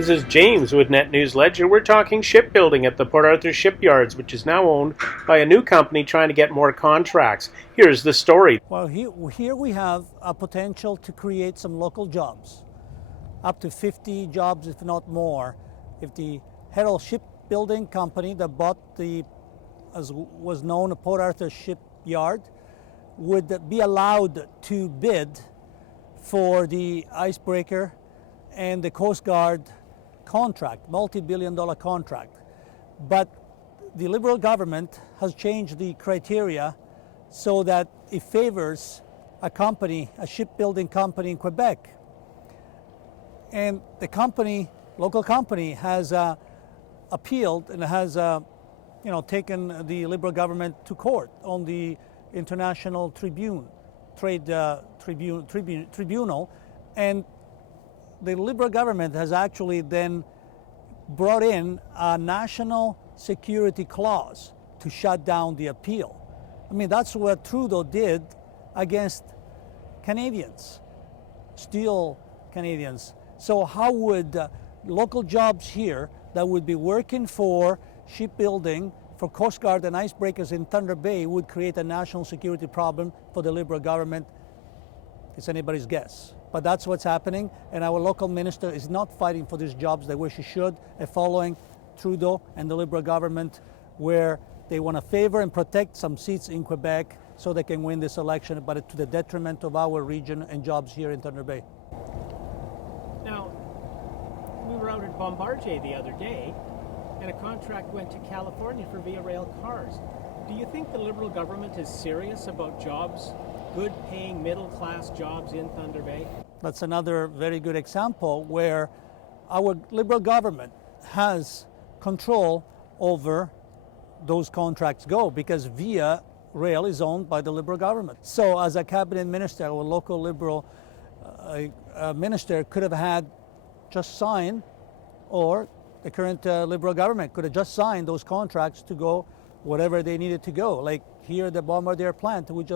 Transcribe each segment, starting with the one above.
This is James with Net News Ledger. We're talking shipbuilding at the Port Arthur Shipyards, which is now owned by a new company trying to get more contracts. Here's the story. Well, here we have a potential to create some local jobs, up to 50 jobs, if not more. If the Heddle Shipbuilding company that bought as was known, Port Arthur Shipyard, would be allowed to bid for the icebreaker and the Coast Guard contract, multi-billion-dollar contract. But the Liberal government has changed the criteria so that it favors a shipbuilding company in Quebec. And the local company has appealed and has taken the Liberal government to court on the International Tribunal, and the Liberal government has actually then brought in a national security clause to shut down the appeal. I mean, that's what Trudeau did against Canadians, steel Canadians. So how would local jobs here that would be working for shipbuilding, for Coast Guard and icebreakers in Thunder Bay would create a national security problem for the Liberal government? It's anybody's guess. But that's what's happening, and our local minister is not fighting for these jobs the way she should, and following Trudeau and the Liberal government, where they want to favor and protect some seats in Quebec so they can win this election, but to the detriment of our region and jobs here in Thunder Bay. Now, we were out at Bombardier the other day, and a contract went to California for Via Rail cars. Do you think the Liberal government is serious about jobs, good paying middle-class jobs in Thunder Bay? That's another very good example where our Liberal government has control over those contracts go, because Via Rail is owned by the Liberal government. So as a cabinet minister, our local Liberal minister could have had just signed, or the current Liberal government could have just signed those contracts to go whatever they needed to go, like here the Bombardier plant, which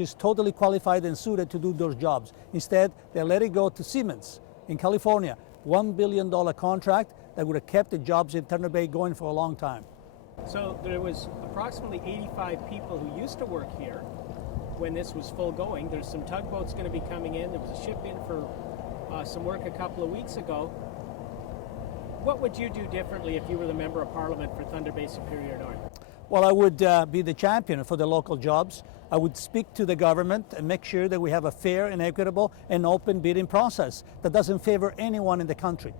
is totally qualified and suited to do those jobs. Instead, they let it go to Siemens in California, $1 billion contract that would have kept the jobs in Thunder Bay going for a long time. So there was approximately 85 people who used to work here when this was full going. There's some tugboats going to be coming in. There was a ship in for some work a couple of weeks ago. What would you do differently if you were the Member of Parliament for Thunder Bay Superior North? Well, I would be the champion for the local jobs. I would speak to the government and make sure that we have a fair and equitable and open bidding process that doesn't favor anyone in the country.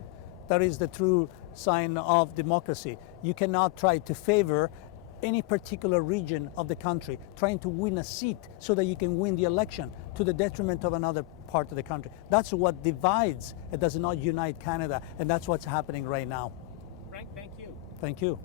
That is the true sign of democracy. You cannot try to favor any particular region of the country, trying to win a seat so that you can win the election to the detriment of another part of the country. That's what divides. It does not unite Canada, and that's what's happening right now. Frank, thank you. Thank you.